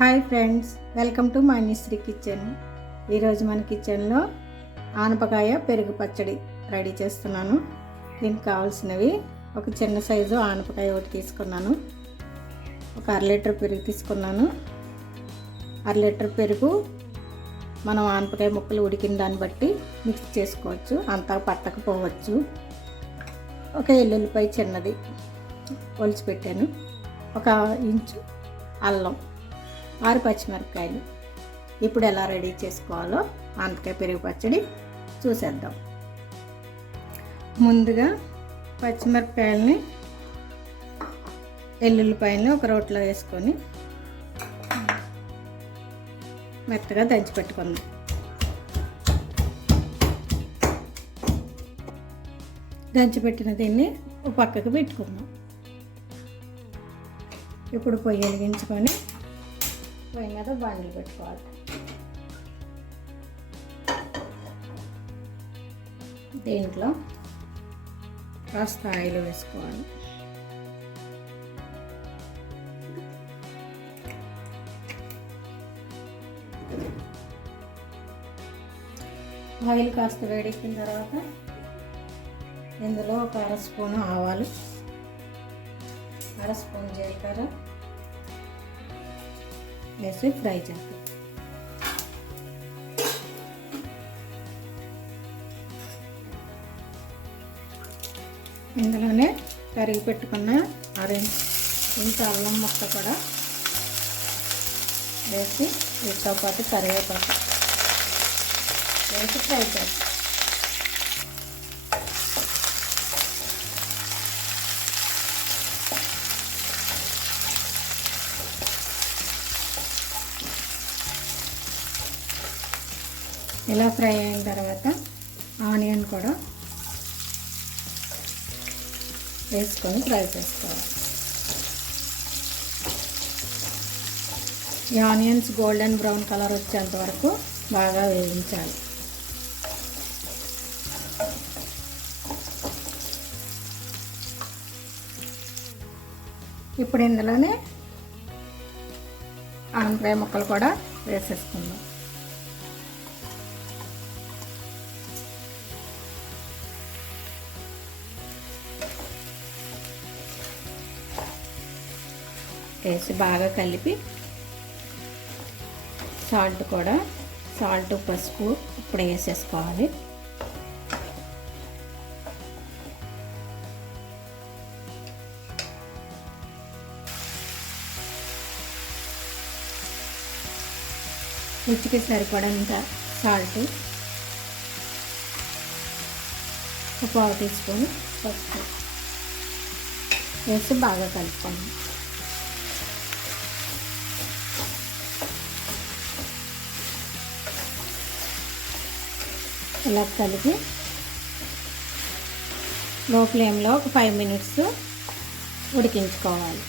Hi friends, welcome to Manyashri kitchen. ఈరోజు మన కిచెన్లో ఆనపకాయ పెరుగు పచ్చడి రెడీ చేస్తున్నాను. దీనికి కావాల్సినవి ఒక చిన్న సైజు ఆనపకాయ ఒకటి తీసుకున్నాను, ఒక 1/2 లీటర్ పెరుగు తీసుకున్నాను. 1/2 లీటర్ పెరుగు మనం ఆనపకాయ ముక్కలు ఉడికిన దాన్ని బట్టి మిక్స్ చేసుకోవచ్చు, అంతా పట్టకపోవచ్చు. ఒక ఎల్లుల్లిపాయ చిన్నది ఒలిచి పెట్టాను, 1 ఇంచు అల్లం, 6 పచ్చిమిరపకాయలు. ఇప్పుడు ఎలా రెడీ చేసుకోవాలో ఆనపకాయ పెరుగు పచ్చడి చూసేద్దాం. ముందుగా పచ్చిమిరపకాయలని ఎల్లుల్లిపాయలని ఒక రోట్లో వేసుకొని మెత్తగా దంచి పెట్టుకుందాం. దంచి పెట్టిన దీన్ని ఒక పక్కకు పెట్టుకుందాం. ఇప్పుడు పొయ్యి వెలిగించుకొని పొయ్యి మీద బండ్లు పెట్టుకోవాలి. దీంట్లో కాస్త ఆయిల్ వేసుకోవాలి. ఆయిల్ కాస్త వేడెక్కిన తర్వాత ఇందులో ఒక 1/2 స్పూను ఆవాలు, 1/2 స్పూన్ జీలకర్ర వేసి ఫ్రై చేస్తాం. ఇందులోనే తరిగి పెట్టుకున్న 1/2 ఇంచు అల్లం ముక్క కూడా వేసి వీటితో పాటు కరివేపాకు వేసి ఫ్రై చేస్తాం. ఇలా ఫ్రై అయిన తర్వాత ఆనియన్ కూడా వేసుకొని ఫ్రై చేసుకోవాలి. ఈ ఆనియన్స్ గోల్డెన్ బ్రౌన్ కలర్ వచ్చేంత వరకు బాగా వేయించాలి. ఇప్పుడు ఇందులోనే ఆనపకాయ ముక్కలు కూడా వేసేసుకుందాం. వేసి బాగా కలిపి సాల్ట్ పసుపు ఇప్పుడు వేసేసుకోవాలి. రుచికి సరిపడంత సాల్ట్, 1 పావు టీ స్పూన్ పసుపు వేసి బాగా కలుపుకోండి. ఇలా కలిపి లో ఫ్లేమ్లో ఒక 5 మినిట్స్ ఉడికించుకోవాలి.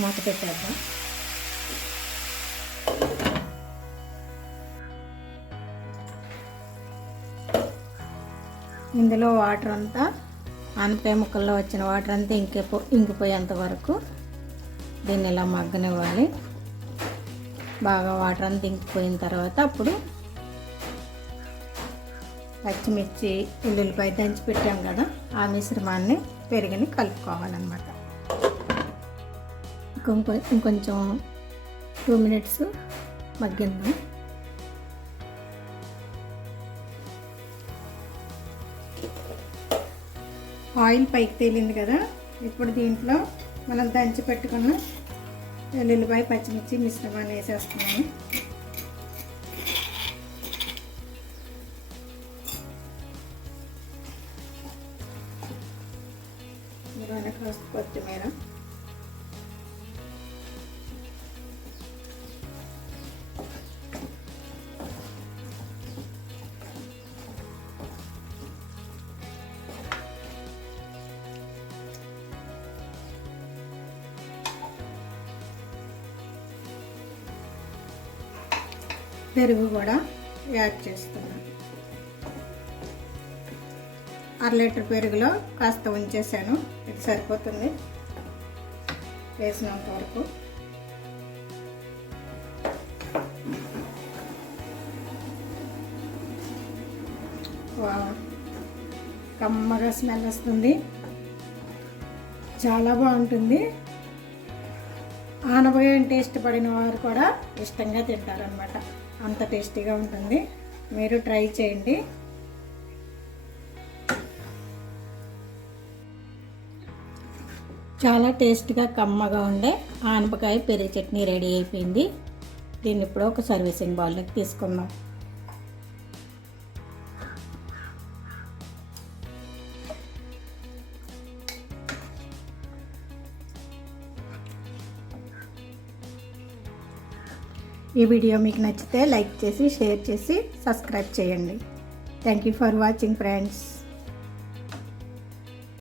మూత పెట్టేద్దాం. ఇందులో వాటర్ అంతా ఆనపకాయ ముక్కల్లో వచ్చిన వాటర్ అంతా ఇంకిపోయేంత వరకు దీన్ని ఇలా మగ్గనివ్వాలి. బాగా వాటర్ అంతా ఇంకిపోయిన తర్వాత అప్పుడు పచ్చిమిర్చి ఉల్లిపాయ దంచి పెట్టాం కదా, ఆ మిశ్రమాన్ని పెరిగిని కలుపుకోవాలన్నమాట. ఇంకొంచెం 2 మినిట్స్ మగ్గిందాం. ఆయిల్ పైకి తేలింది కదా, ఇప్పుడు దీంట్లో మనం దంచి పెట్టుకున్న వెల్లుల్లిపాయ పచ్చిమిర్చి మిశ్రమాన్ని వేసేస్తున్నాను. ఇందులోనే కాస్త కొత్తిమీర, పెరుగు కూడా యాడ్ చేస్తున్నాను. లీటర్ పెరుగులో కాస్త ఉంచేసాను. ఇది సరిపోతుంది వేసినంత వరకు. కమ్మగా స్మెల్ వస్తుంది, చాలా బాగుంటుంది. ఆనపకాయ అంటే ఇష్టపడిన వారు కూడా ఇష్టంగా తింటారనమాట, అంత టేస్టీగా ఉంటుంది. మీరు ట్రై చేయండి. చాలా టేస్ట్గా కమ్మగా ఉండే ఆనపకాయ పెరుగు చట్నీ రెడీ అయిపోయింది. దీన్ని ఇప్పుడు ఒక సర్వీసింగ్ బౌల్లోకి తీసుకుందాం. ఈ వీడియో మీకు నచ్చితే లైక్ చేసి, షేర్ చేసి, సబ్స్క్రైబ్ చేయండి. Thank you for watching friends.